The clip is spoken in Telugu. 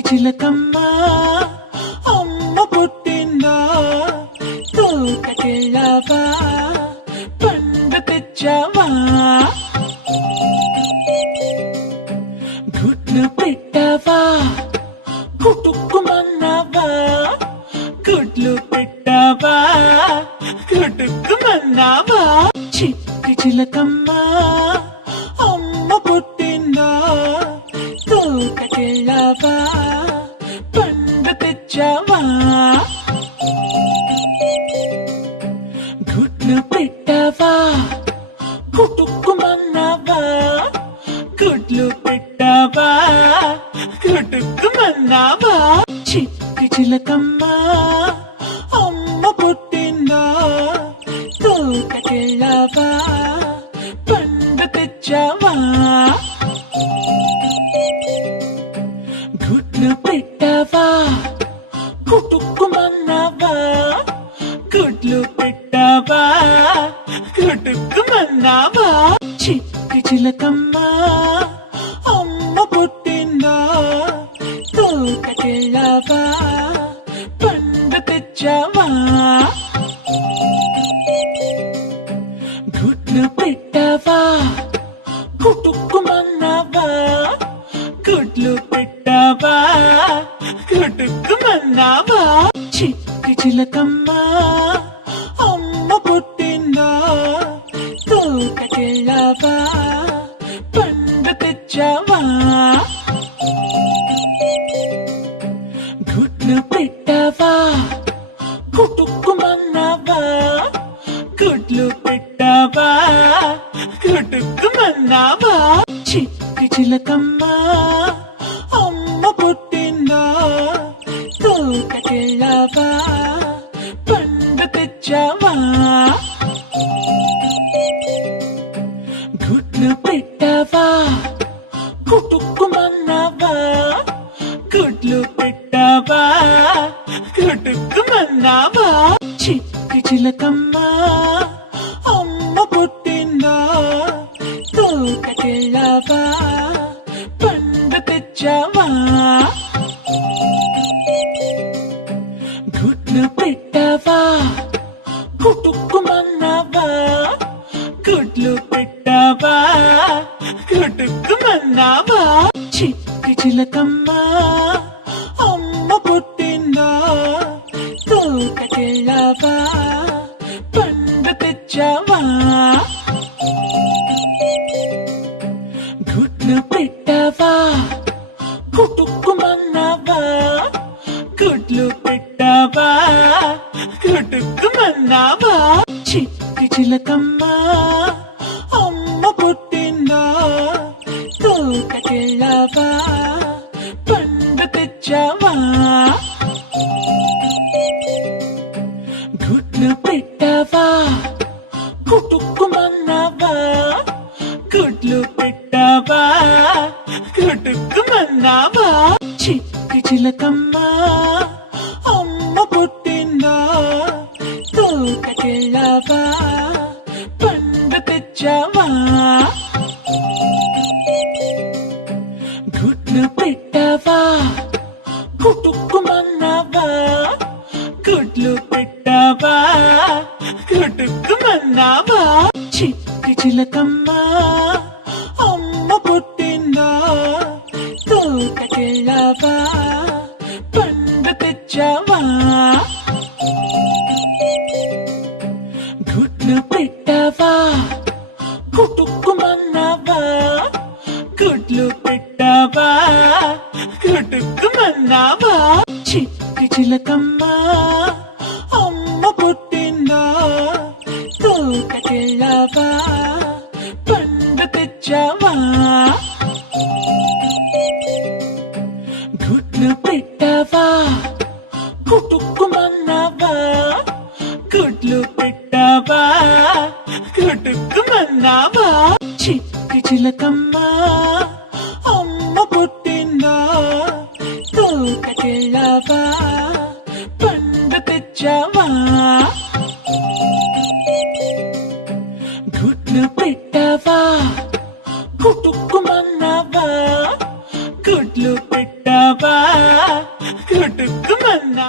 చిలకమ్మ అమ్మ పుట్టిందా తోటకెళ్ళావా పండు తెచ్చావా గుడ్లు పెట్టావా కుటుక్కుమన్నావా గుడ్లు పెట్టావా కుటుక్కుమన్నావా చిట్టి చిలకమ్మ అమ్మ పుట్టిందా తోటకెళ్ళావా పండు తెచ్చావా గుడ్లు పెట్టావా కుటుక్కుమన్నావా గుడ్లు పెట్టావా కుటుక్కుమన్నావా చిట్టి చిలకమ్మ అమ్మ పుట్టిందా తోటకెళ్ళావా పండు తెచ్చావా గుడ్లు పెట్టావా కుటుక్కుమన్నావా గుడ్లు పెట్టావా కుటుక్కుమన్నావా చిట్టి చిలకమ్మ అమ్మ పుట్టిందా తోటకెళ్ళావా పండు తెచ్చావా గుడ్లు పెట్టావా కుటుక్కుమన్నావా గుడ్లు పెట్టావా కుటుక్కుమన్నావా చిట్టి చిలకమ్మ అమ్మ పుట్టిందా తోటకెళ్ళావా పండు తెచ్చావా గుడ్లు పెట్టావా కుటుక్కుమన్నావా గుడ్లు పెట్టావా కుటుక్కుమన్నావా చిట్టి చిలకమ్మ అమ్మ పుట్టిందా తోటకెళ్ళావా పండు తెచ్చావా గుడ్లు పెట్టావా కుటుక్కుమన్నావా గుడ్లు పెట్టావా కుటుక్కుమన్నావా చిట్టి చిలకమ్మ అమ్మ పుట్టిందా తోటకెళ్ళావా పండు తెచ్చావా గుడ్లు పెట్టావా కుటుక్కుమన్నావా గుడ్లు పెట్టావా కుటుక్కుమన్నావా చిట్టి చిలకమ్మ అమ్మ పుట్టిందా తోటకెళ్ళావా పండు తెచ్చావా గుడ్లు పెట్టావా కుటుక్కుమన్నావా గుడ్లు పెట్టావా కుటుక్కుమన్నావా చిట్టి చిలకమ్మ అమ్మ పుట్టిందా తోటకెళ్ళావా పండు తెచ్చావా గుడ్లు పెట్టావా కుటుక్కుమన్నావా గుడ్లు పెట్టావా కుటుక్కుమన్నావా చిట్టి చిలకమ్మ అమ్మ పుట్టిందా తోటకెళ్ళావా పండు తెచ్చావా గుడ్లు పెట్టావా కుటుక్కుమన్నావా గుడ్లు పెట్టావా కుటుక్కుమన్నావా చిట్టి చిలకమ్మ అమ్మ పుట్టిందా తోటకెళ్ళావా పండు తెచ్చావా గుడ్లు పెట్టావా కుటుక్కుమన్నావా గుడ్లు పెట్టావా కుటుక్కుమన్నావా చిట్టి చిలకమ్మ అమ్మ పుట్టిందా తోటకెళ్ళావా పండు తెచ్చావా గుడ్లు పెట్టావా కుటుక్కుమన్నావా గుడ్లు పెట్టావా కుటుక్కుమన్నావా చిట్టి చిలకమ్మ అమ్మ పుట్టిందా తోటకెళ్ళావా పండు తెచ్చావా గుడ్లు పెట్టావా కుటుక్కుమన్నావా గుడ్లు పెట్టావా చటుక్కుమన్నా